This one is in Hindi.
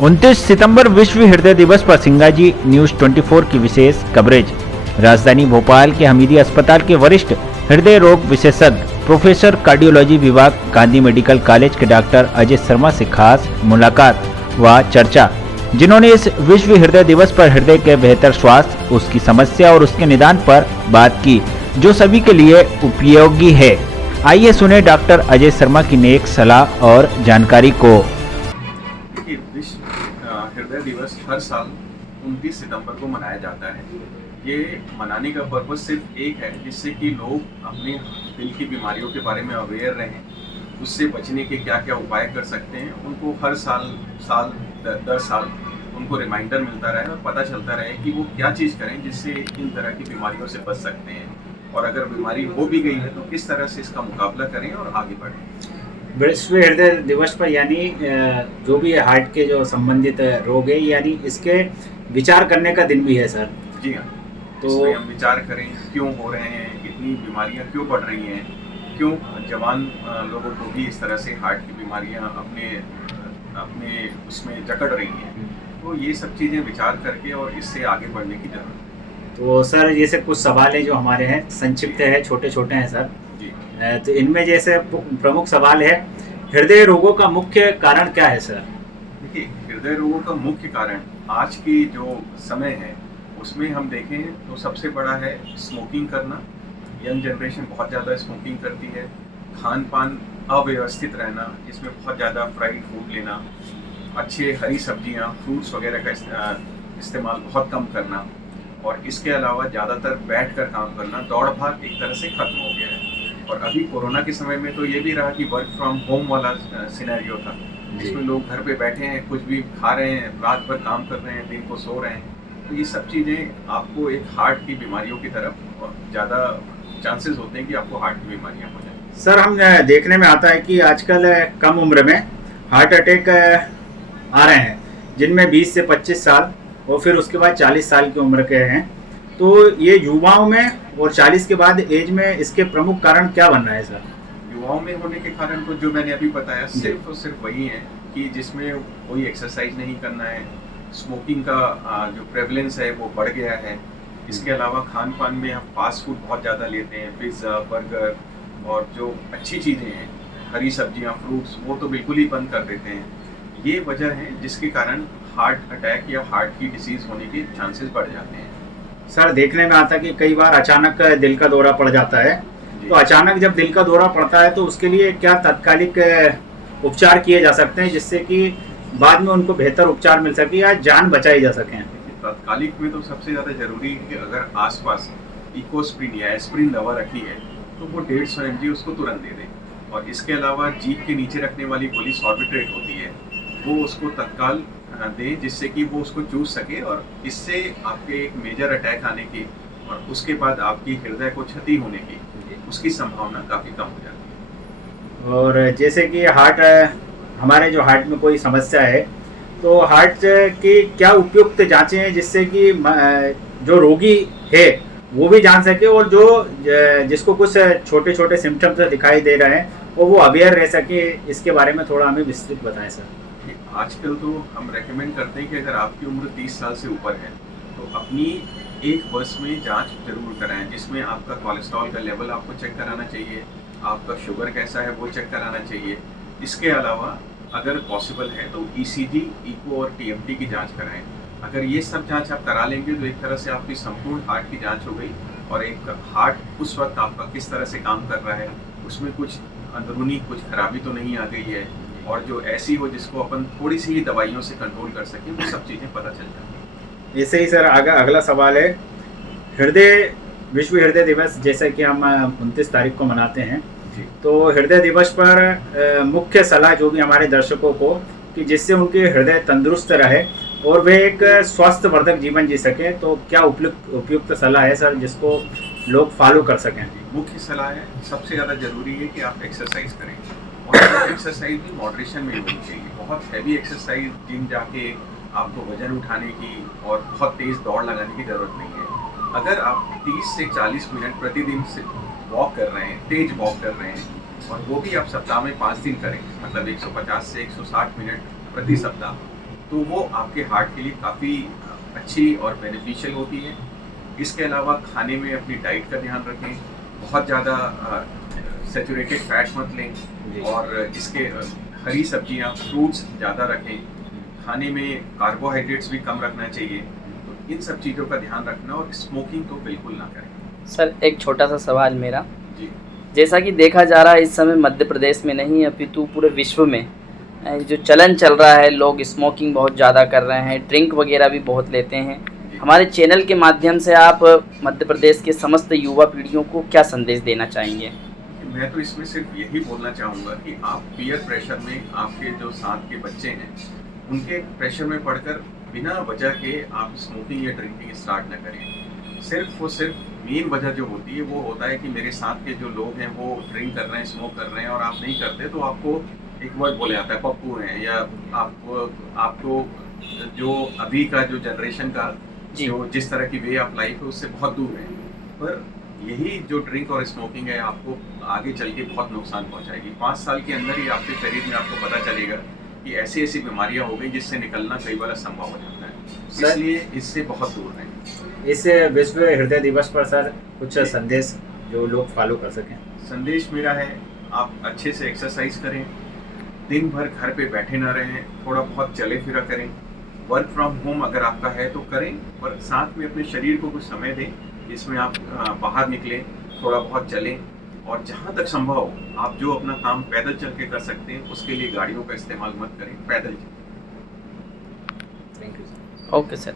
29 सितंबर विश्व हृदय दिवस पर सिंगाजी न्यूज 24 की विशेष कवरेज। राजधानी भोपाल के हमीदी अस्पताल के वरिष्ठ हृदय रोग विशेषज्ञ प्रोफेसर कार्डियोलॉजी विभाग गांधी मेडिकल कॉलेज के डॉक्टर अजय शर्मा से खास मुलाकात व चर्चा, जिन्होंने इस विश्व हृदय दिवस पर हृदय के बेहतर स्वास्थ्य, उसकी समस्या और उसके निदान पर बात की, जो सभी के लिए उपयोगी है। आइए सुने डॉक्टर अजय शर्मा की नेक सलाह और जानकारी को। विश्व हृदय दिवस हर साल 29 सितंबर को मनाया जाता है। ये मनाने का पर्पस सिर्फ एक है, जिससे कि लोग अपने दिल की बीमारियों के बारे में अवेयर रहें, उससे बचने के क्या क्या उपाय कर सकते हैं, उनको हर साल दर साल उनको रिमाइंडर मिलता रहे और पता चलता रहे कि वो क्या चीज़ करें जिससे इन तरह की बीमारियों से बच सकते हैं, और अगर बीमारी हो भी गई है तो किस तरह से इसका मुकाबला करें और आगे बढ़ें। विश्व हृदय दिवस पर यानी जो भी हार्ट के जो संबंधित रोग है, यानी इसके विचार करने का दिन भी है सर। जी हाँ, तो इसमें हम विचार करें क्यों हो रहे हैं, इतनी बीमारियां क्यों बढ़ रही हैं, क्यों जवान लोगों को भी इस तरह से हार्ट की बीमारियां अपने उसमें जकड़ रही हैं। तो ये सब चीज़ें विचार करके और इससे आगे बढ़ने की जरूरत है। तो सर जैसे कुछ सवाल है जो हमारे हैं, संक्षिप्त है, छोटे छोटे हैं सर जी। तो इनमें जैसे प्रमुख सवाल है, हृदय रोगों का मुख्य कारण क्या है सर? देखिए, हृदय रोगों का मुख्य कारण आज की जो समय है उसमें हम देखें तो सबसे बड़ा है स्मोकिंग करना। यंग जनरेशन बहुत ज़्यादा स्मोकिंग करती है। खान पान अव्यवस्थित रहना, जिसमें बहुत ज़्यादा फ्राइड फूड लेना, अच्छे हरी सब्जियां, फ्रूट्स वगैरह का इस्तेमाल बहुत कम करना, और इसके अलावा ज़्यादातर बैठ कर काम करना। दौड़ भाग एक तरह से ख़त्म हो गया है। और अभी कोरोना के समय में तो ये भी रहा कि वर्क फ्रॉम होम वाला सिनेरियो था, जिसमें लोग घर पे बैठे हैं, कुछ भी खा रहे हैं, रात भर काम कर रहे हैं, दिन को सो रहे हैं। तो ये सब चीज़ें आपको एक हार्ट की बीमारियों की तरफ ज़्यादा चांसेस होते हैं कि आपको हार्ट की बीमारियाँ हो जाएं। सर हम देखने में आता है कि आजकल कम उम्र में हार्ट अटैक आ रहे हैं, जिनमें 20 से 25 साल और फिर उसके बाद 40 साल की उम्र के हैं। तो ये युवाओं में और 40 के बाद एज में इसके प्रमुख कारण क्या बन रहा है सर? युवाओं में होने के कारण तो जो मैंने अभी बताया सिर्फ और सिर्फ वही है कि जिसमें कोई एक्सरसाइज नहीं करना है, स्मोकिंग का जो प्रेवलेंस है वो बढ़ गया है। इसके अलावा खान पान में हम फास्ट फूड बहुत ज़्यादा लेते हैं, पिज़्ज़ा, बर्गर, और जो अच्छी चीज़ें हैं, हरी सब्जियां, फ्रूट्स, वो तो बिल्कुल ही बंद कर देते हैं। ये वजह है जिसके कारण हार्ट अटैक या हार्ट की डिसीज़ होने के चांसेस बढ़ जाते हैं। सर देखने में आता है कि कई बार अचानक दिल का दौरा पड़ जाता है, तो अचानक जब दिल का दौरा पड़ता है तो उसके लिए क्या तात्कालिक उपचार किए जा सकते हैं, जिससे कि बाद में उनको बेहतर उपचार मिल सके या जान बचाई जा सके? तात्कालिक में तो सबसे ज़्यादा जरूरी है कि अगर आसपास इकोस्प्रिन या एस्प्रिन दवा रखी है तो वो 150 mg उसको तुरंत दे दें। और इसके अलावा जीभ के नीचे रखने वाली गोली सॉर्बिट्रेट होती है, वो उसको तत्काल दें, जिससे कि वो उसको चूस सके, और इससे आपके एक मेजर अटैक आने की और उसके बाद आपकी हृदय को क्षति होने की उसकी संभावना काफ़ी कम हो जाती है। और जैसे कि हार्ट, हमारे जो हार्ट में कोई समस्या है, तो हार्ट की क्या उपयुक्त जांचें हैं जिससे कि जो रोगी है वो भी जान सके, और जो जिसको कुछ छोटे छोटे सिम्टम्स दिखाई दे रहे हैं और वो अवेयर रह सके? इसके बारे में थोड़ा हमें विस्तृत बताएं सर। आजकल तो हम रेकमेंड करते हैं कि अगर आपकी उम्र 30 साल से ऊपर है तो अपनी एक वर्ष में जांच जरूर कराएं, जिसमें आपका कोलेस्ट्रॉल का लेवल आपको चेक कराना चाहिए, आपका शुगर कैसा है वो चेक कराना चाहिए। इसके अलावा अगर पॉसिबल है तो ECG, इको और TMT की जांच कराएं। अगर ये सब जांच आप करा लेंगे तो एक तरह से आपकी संपूर्ण हार्ट की जांच हो गई, और एक हार्ट उस वक्त आपका किस तरह से काम कर रहा है, उसमें कुछ अंदरूनी कुछ खराबी तो नहीं आ गई है, और जो ऐसी हो जिसको अपन थोड़ी सी ही दवाइयों से कंट्रोल कर सकें, वो सब चीज़ें पता चल जाती हैं। ऐसे ही सर अगला सवाल है, विश्व हृदय दिवस जैसे कि हम 29 तारीख को मनाते हैं, तो हृदय दिवस पर मुख्य सलाह जो भी हमारे दर्शकों को, कि जिससे उनके हृदय तंदुरुस्त रहे और वे एक स्वास्थ्यवर्धक जीवन जी सके, तो क्या उपयुक्त सलाह है सर जिसको लोग फॉलो कर सकें? मुख्य सलाह है, सबसे ज़्यादा जरूरी है कि आप एक्सरसाइज करें, और एक्सरसाइज भी मॉडरेशन में होनी चाहिए। बहुत हैवी एक्सरसाइज, जिम जाके आपको वजन उठाने की और बहुत तेज़ दौड़ लगाने की ज़रूरत नहीं है। अगर आप 30 से 40 मिनट प्रतिदिन से वॉक कर रहे हैं, तेज वॉक कर रहे हैं, और वो भी आप सप्ताह में 5 दिन करें, मतलब 150 से 160 मिनट प्रति सप्ताह, तो वो आपके हार्ट के लिए काफ़ी अच्छी और बेनिफिशियल होती है। इसके अलावा खाने में अपनी डाइट का ध्यान रखें, बहुत ज़्यादा सैचुरेटेड फैट मत जी। लें और इसके हरी सब्जियां, फ्रूट्स ज़्यादा रखें। खाने में कार्बोहाइड्रेट्स भी कम रखना चाहिए। तो इन सब चीज़ों का ध्यान रखना और स्मोकिंग तो बिल्कुल ना करें। सर एक छोटा सा सवाल मेरा, जी जैसा कि देखा जा रहा है इस समय मध्य प्रदेश में नहीं अपितु पूरे विश्व में जो चलन चल रहा है, लोग स्मोकिंग बहुत ज़्यादा कर रहे हैं, ड्रिंक वगैरह भी बहुत लेते हैं। जी। हमारे चैनल के माध्यम से आप मध्य प्रदेश के समस्त युवा पीढ़ियों को क्या संदेश देना चाहेंगे? मैं तो इसमें सिर्फ यही बोलना चाहूँगा कि आप पीयर प्रेशर में, आपके जो साथ के बच्चे हैं उनके प्रेशर में पड़कर बिना वजह के आप स्मोकिंग या ड्रिंकिंग स्टार्ट न करें। सिर्फ और सिर्फ मेन वजह जो होती है वो होता है कि मेरे साथ के जो लोग हैं वो ड्रिंक कर रहे हैं, स्मोक कर रहे हैं और आप नहीं करते, तो आपको एक वर्ड बोला जाता है पप्पू हैं, या आपको जो अभी का जो जनरेशन का जी। जो जिस तरह की वे ऑफ लाइफ है उससे बहुत दूर है। पर यही जो ड्रिंक और स्मोकिंग है आपको आगे चल के बहुत नुकसान पहुंचाएगी। 5 साल के अंदर ही आपके शरीर में आपको पता चलेगा कि ऐसी ऐसी बीमारियां हो गई जिससे निकलना कई बार असंभव हो जाता है। इसलिए इससे बहुत दूर रहें। इस विश्व हृदय दिवस पर सर कुछ संदेश जो लोग फॉलो कर सकें? संदेश मेरा है, आप अच्छे से एक्सरसाइज करें, दिन भर घर पे बैठे ना रहें, थोड़ा बहुत चले फिरा करें। वर्क फ्रॉम होम अगर आपका है तो करें, पर साथ में अपने शरीर को कुछ समय दें जिसमें आप बाहर निकलें, थोड़ा बहुत चलें और जहाँ तक संभव हो आप जो अपना काम पैदल चल के कर सकते हैं उसके लिए गाड़ियों का इस्तेमाल मत करें, पैदल चलें। Thank you sir. Okay sir.